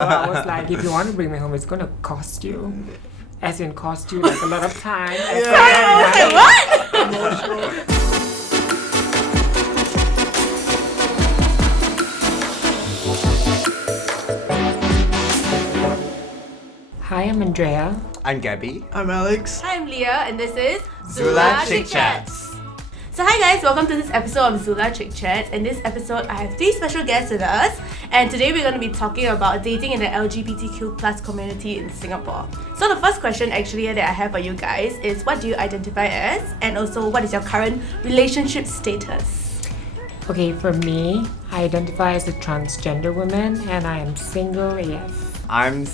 I was like, if you want to bring me home, it's gonna cost you. As in cost you like a lot of time. What? Emotional. Hi, I'm Andrea. I'm Gabby. I'm Alex. Hi, I'm Leah, and this is ZULA ChickChats. So hi guys, welcome to this episode of ZULA ChickChats. In this episode, I have three special guests with us, and today we're going to be talking about dating in the LGBTQ plus community in Singapore. So the first question actually that I have for you guys is, what do you identify as, and also what is your current relationship status? Okay, for me, I identify as a transgender woman and I am single AF. I'm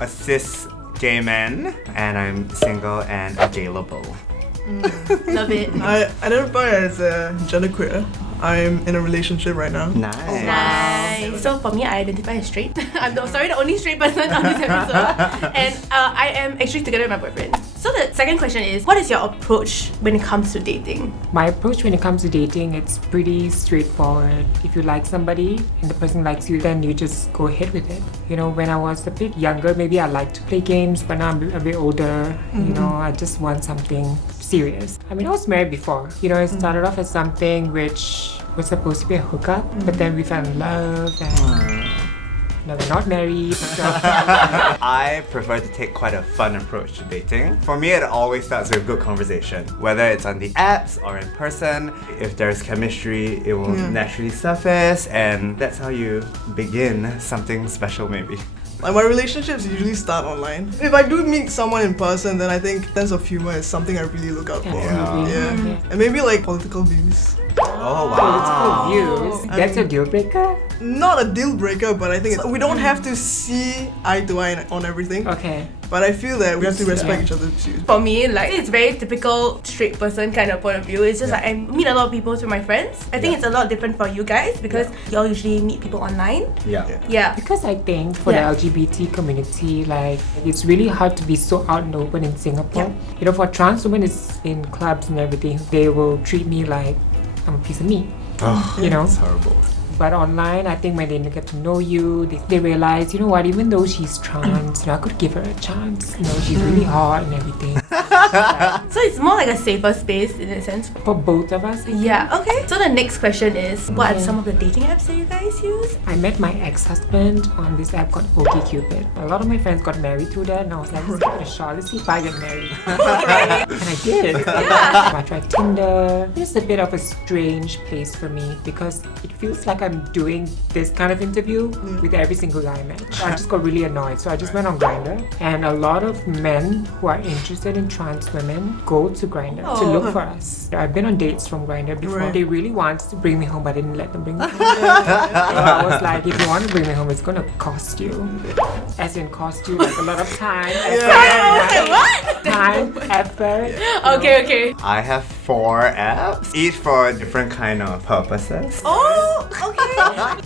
a cis gay man, and I'm single and available. Love it. I identify as a genderqueer. I'm in a relationship right now. Nice. So for me, I identify as straight. I'm the only straight person on this episode. And I am actually together with my boyfriend. So the second question is, what is your approach when it comes to dating? My approach when it comes to dating, it's pretty straightforward. If you like somebody and the person likes you, then you just go ahead with it. You know, when I was a bit younger, maybe I liked to play games, but now I'm a bit older. You know, I just want something serious. I mean, I was married before. You know, it started off as something which was supposed to be a hookup, but then we fell in love and no, we're not married. I prefer to take quite a fun approach to dating. For me, it always starts with good conversation. Whether it's on the apps or in person, if there's chemistry, it will naturally surface, and that's how you begin something special maybe. Like, my relationships usually start online. If I do meet someone in person, then I think sense of humor is something I really look out for. Absolutely. Yeah. And maybe like political views. Oh wow. Political views. That's a deal breaker? Not a deal breaker, but I think we don't have to see eye to eye on everything. Okay. But I feel that we have to respect each other's views. For me, like, it's very typical straight person kind of point of view. It's just like I meet a lot of people through my friends. I think it's a lot different for you guys because you all usually meet people online. Yeah. Because I think for the LGBT community, like, it's really hard to be so out and open in Singapore. You know, for trans women, it's in clubs and everything. They will treat me like I'm a piece of meat. You know? It's horrible. But online, I think when they get to know you, they realize, you know what, even though she's trans, you know, I could give her a chance. You know, she's really hot and everything. So it's more like a safer space in a sense. For both of us. Yeah, okay. So the next question is, what are some of the dating apps that you guys use? I met my ex-husband on this app called OkCupid. A lot of my friends got married through that, and I was like, let's give it a shot. Let's see if I get married. And I did. Yeah. I tried Tinder. It's a bit of a strange place for me because it feels like I'm doing this kind of interview with every single guy I met. So I just got really annoyed. So I just went on Grindr, and a lot of men who are interested in trans women go to Grindr to look for us. I've been on dates from Grindr before. Right. They really wanted to bring me home, but I didn't let them bring me home. So I was like, if you want to bring me home, it's gonna cost you. As in cost you like a lot of time, time, effort. Okay. I have 4 apps, each for different kind of purposes. Oh, okay.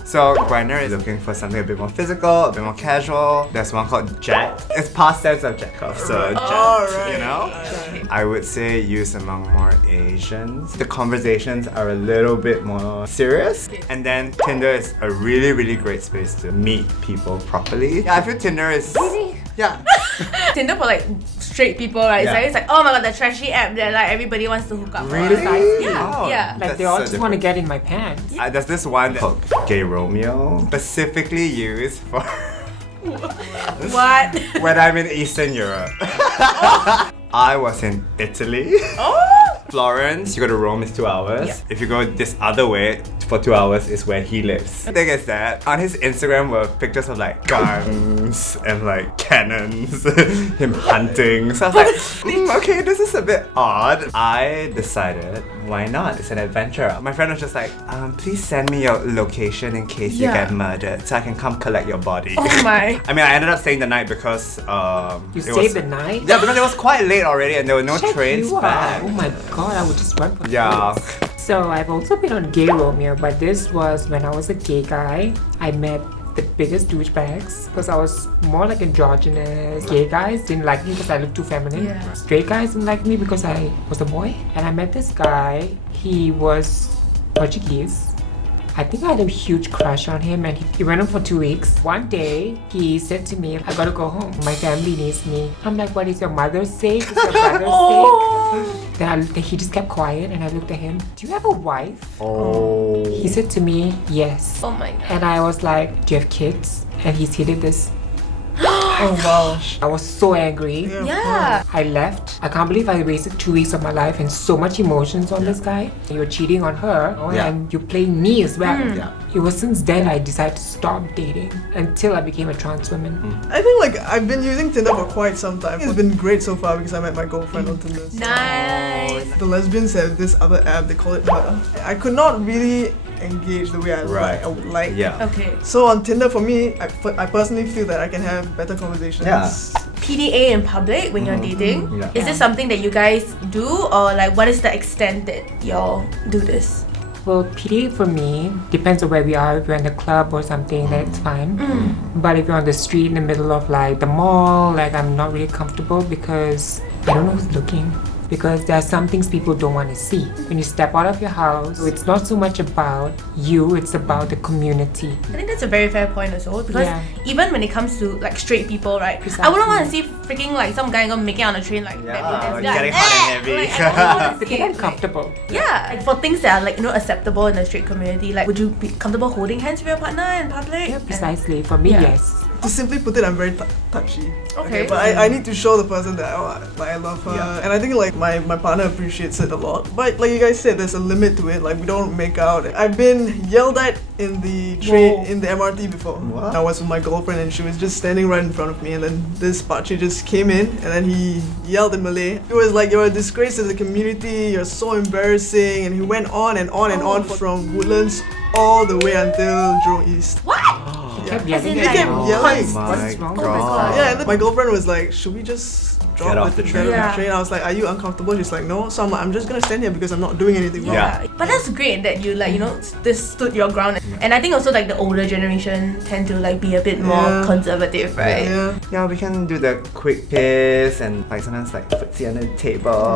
So Grindr is looking for something a bit more physical, a bit more casual. There's one called Jet. It's past tense of Jacob, so Jet, Alright. you know? I would say used among more Asians. The conversations are a little bit more serious. And then Tinder is a really, really great space to meet people properly. Yeah, I feel Tinder is... Yeah. Tinder for like straight people, right? Yeah. It's like, oh my god, the trashy app that like everybody wants to hook up. Really? For. Yeah. Oh, Yeah. Like they that's all so just want to different. get in my pants. There's this one called Gay Romeo, specifically used for What? when I'm in Eastern Europe. I was in Italy. Oh! Florence, you go to Rome, it's 2 hours. Yeah. If you go this other way for 2 hours is where he lives. The thing is that on his Instagram were pictures of like guns and like cannons, him hunting. So I was like, okay, this is a bit odd. I decided, why not? It's an adventure. My friend was just like, please send me your location in case you get murdered so I can come collect your body. Oh my. I mean, I ended up staying the night because You it saved was, the night? Yeah, because it was quite late already and there were no Check trains you out. back. Oh my god, I would just run for Yeah. this. So I've also been on Gay Romeo, but this was when I was a gay guy. I met the biggest douchebags because I was more like androgynous. Gay guys didn't like me because I looked too feminine. Yeah. Straight guys didn't like me because I was a boy. And I met this guy. He was Portuguese. I think I had a huge crush on him, and he went on for 2 weeks. One day, he said to me, I gotta go home. My family needs me. I'm like, what is your mother's sake? Is your brother's sake? Then he just kept quiet, and I looked at him. Do you have a wife? Oh. He said to me, yes. Oh my god. And I was like, do you have kids? And he did this. Oh wow. I was so angry. Yeah. I left. I can't believe I wasted 2 weeks of my life and so much emotions on this guy. You're cheating on her, and you're playing me as well. Yeah. It was since then I decided to stop dating until I became a trans woman. I think like I've been using Tinder for quite some time. It's been great so far because I met my girlfriend on Tinder. Nice. The lesbians have this other app, they call it Her. I could not really engage the way I would like. Yeah. Okay. So on Tinder, for me, I personally feel that I can have better conversations. Yeah. PDA in public when you're dating? Yeah. Is this something that you guys do, or like what is the extent that y'all do this? Well, PDA for me depends on where we are. If we're in the club or something, then it's fine. But if you're on the street in the middle of like the mall, like I'm not really comfortable because I don't know who's looking. Because there are some things people don't want to see. When you step out of your house, it's not so much about you, it's about the community. I think that's a very fair point as well, because even when it comes to like straight people, right? I wouldn't want to see freaking like some guy making out on a train like that. Getting hot and heavy. Like, I don't want to They see get it. uncomfortable. Yeah, like, for things that are like acceptable in the straight community, like would you be comfortable holding hands with your partner in public? Yeah, precisely. For me, yes. To simply put it, I'm very touchy. Okay. But I need to show the person that I love her, and I think like my partner appreciates it a lot. But like you guys said, there's a limit to it. Like we don't make out. I've been yelled at in the train in the MRT before. What? I was with my girlfriend and she was just standing right in front of me, and then this Pachi just came in and then he yelled in Malay. It was like, you're a disgrace to the community. You're so embarrassing, and he went on and on and on from Woodlands all the way until Jurong East. What? Kept As in, yelling He at kept you. yelling. What's wrong with God. Yeah, and then my girlfriend was like, should we just drop Get off the train. Yeah. I was like, are you uncomfortable? She's like, no. So I'm like, I'm just gonna stand here because I'm not doing anything wrong. Yeah. But that's great that you like, this stood your ground. And I think also like the older generation tend to like be a bit more conservative, right? Yeah. Yeah, we can do the quick kiss and like sometimes like footsie under the table.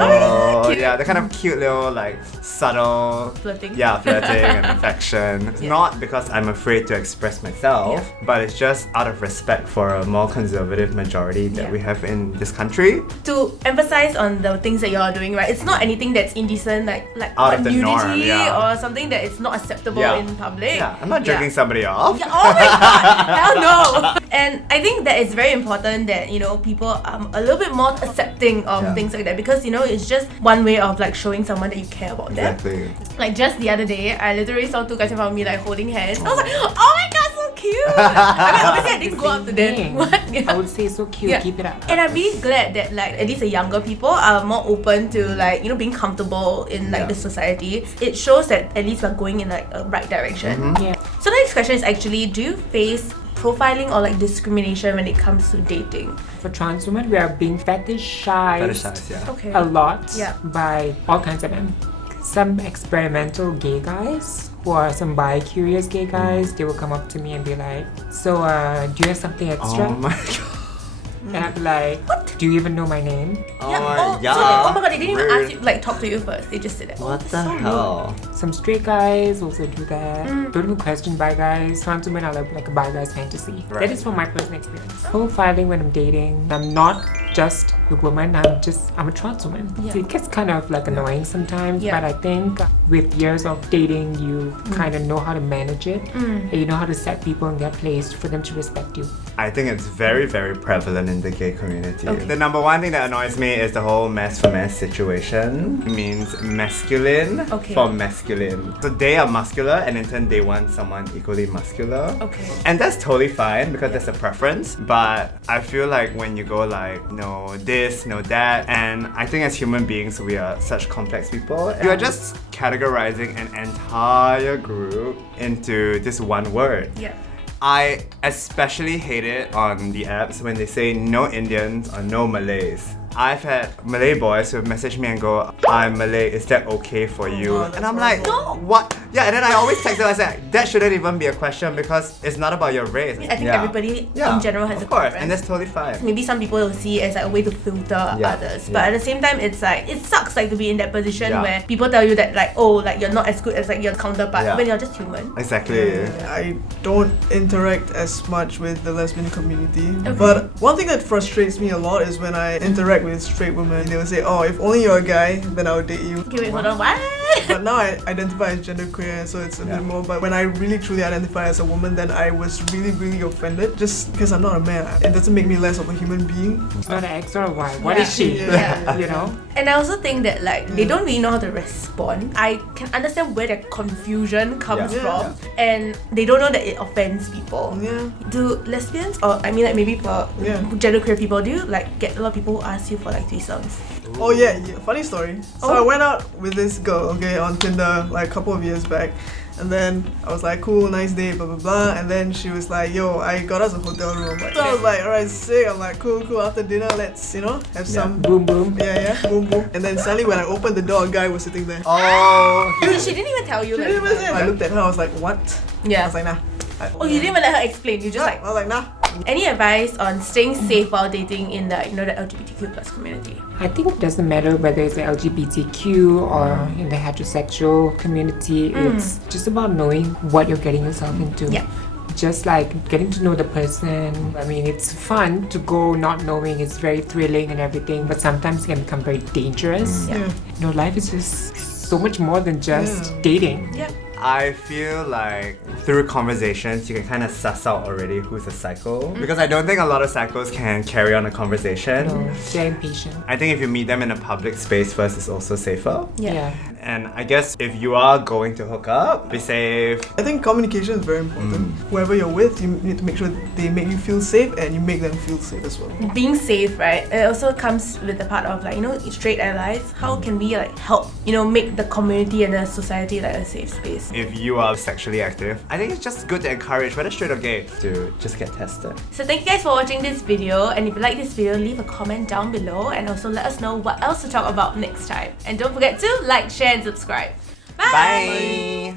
Cute. Yeah, the kind of cute little like subtle Flirting. Yeah, flirting and affection. It's not because I'm afraid to express myself, but it's just out of respect for a more conservative majority that we have in this country. To emphasize on the things that you're doing, right? It's not anything that's indecent, like Out of the nudity norm, or something that is not acceptable in public. Yeah, I'm not jerking somebody off. Yeah, oh my god, hell no! And I think that it's very important that people are a little bit more accepting of things like that, because it's just one way of like showing someone that you care about them. Exactly. Like just the other day, I literally saw two guys in front of me like holding hands. I was like, oh my god, so cute! I mean, obviously I didn't go up to them. What? I would say so cute. Keep it up. And I'm really glad that like at least the younger people are more open to like being comfortable in like the society. It shows that at least we're going in like a right direction. Yeah. So the next question is actually, do you face profiling or like discrimination when it comes to dating? For trans women, we are being fetishized Okay. a lot Yeah. by all kinds of men. Some experimental gay guys or some bi-curious gay guys, they will come up to me and be like, so do you have something extra? Oh my god. And I'd be like, what? Do you even know my name? So oh my god, they didn't even ask you, like talk to you first. They just said that. What the hell? Some straight guys also do that. Don't even question bi guys. Trans women are like a bi guy's fantasy. Right. That is from my personal experience. Profiling when I'm dating, I'm not just a woman, I'm a trans woman. Yeah. So it gets kind of like annoying sometimes, Yeah. but I think with years of dating, you kind of know how to manage it. And you know how to set people in their place for them to respect you. I think it's very, very prevalent in the gay community. Okay. The number one thing that annoys me is the whole mess for mess situation. It means masculine for masculine. So they are muscular and in turn they want someone equally muscular. Okay. And that's totally fine because that's a preference. But I feel like when you go like, no this, no that, and I think as human beings we are such complex people. You are just categorizing an entire group into this one word. Yeah. I especially hate it on the apps when they say no Indians or no Malays. I've had Malay boys who message me and go, I'm Malay, is that okay for you? Oh, and I'm that's like, No. what? Yeah, and then I always text them, I said, that shouldn't even be a question because it's not about your race. I think everybody in general has of a course, preference. and that's totally fine. Maybe some people will see it as like a way to filter Yeah, others, yeah. but at the same time, it's like it sucks like to be in that position Yeah. where people tell you that like, oh, like you're not as good as like your counterpart Yeah. when you're just human. Exactly. I don't interact as much with the lesbian community, Okay. but one thing that frustrates me a lot is when I interact with straight women. They will say, "Oh, if only you're a guy, then I would date you." Okay, wait, hold on, what? But now I identify as genderqueer, so it's a bit more. But when I really truly identify as a woman, then I was really offended just because I'm not a man. It doesn't make me less of a human being. It's not an X or a Y. What Yeah. is she? Yeah. You know? And I also think that like they don't really know how to respond. I can understand where their confusion comes Yeah. from, and they don't know that it offends people. Yeah. Do lesbians, or I mean like maybe for Yeah. genderqueer people, do you like get a lot of people who ask you for like threesomes? Oh yeah, funny story. So Oh. I went out with this girl, okay, on Tinder like a couple of years back. And then I was like, cool, nice day, blah blah blah. And then she was like, yo, I got us a hotel room. So I was like, alright, sick. I'm like, cool. After dinner, let's, have some Boom, boom. yeah, boom boom. And then suddenly when I opened the door, a guy was sitting there. Oh. She didn't even tell you. She Like, didn't even say. I looked at her, I was like, what? I yeah. was like, nah. Oh, you didn't even let her explain. You just like. I was like, nah. Any advice on staying safe while dating in the the LGBTQ plus community? I think it doesn't matter whether it's the LGBTQ or in the heterosexual community. It's just about knowing what you're getting yourself into. Yeah. Just like getting to know the person. I mean, it's fun to go not knowing. It's very thrilling and everything, but sometimes it can become very dangerous. Yeah. Life is just so much more than just dating. Yeah. I feel like through conversations you can kind of suss out already who's a psycho because I don't think a lot of psychos can carry on a conversation. So they're impatient. I think if you meet them in a public space first, it's also safer. Yeah. And I guess if you are going to hook up, be safe. I think communication is very important. Whoever you're with, you need to make sure they make you feel safe and you make them feel safe as well. Being safe, right? It also comes with the part of like straight allies. How can we like help make the community and the society like a safe space? If you are sexually active, I think it's just good to encourage, whether straight or gay, to just get tested. So thank you guys for watching this video, and if you like this video, leave a comment down below and also let us know what else to talk about next time. And don't forget to like, share and subscribe. Bye! Bye.